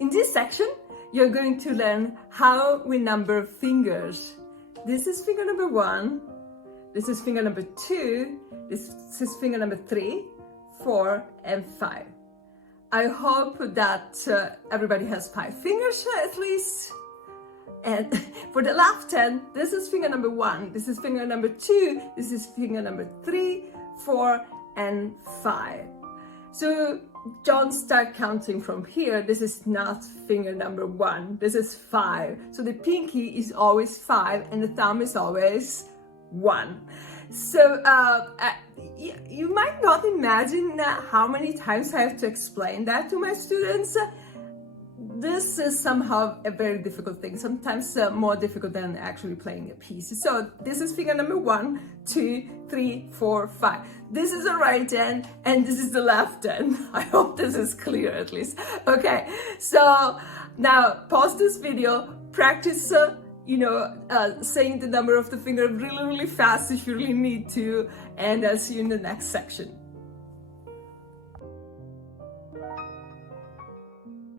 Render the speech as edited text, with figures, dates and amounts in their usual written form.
In this section, you're going to learn how we number fingers. This is finger number 1, this is finger number 2, this is finger number 3, 4, and 5. I hope that everybody has 5 fingers at least. And for the left hand, this is finger number 1, this is finger number 2, this is finger number 3, 4, and 5. So don't start counting from here. This is not finger number 1, this is 5. So the pinky is always 5 and the thumb is always 1. So you might not imagine how many times I have to explain that to my students. This is somehow a very difficult thing, sometimes more difficult than actually playing a piece. So this is finger number 1, 2, 3, 4, 5. This is the right hand and this is the left hand. I hope this is clear at least. Okay, so now pause this video, practice saying the number of the finger really fast if you really need to, and I'll see you in the next section.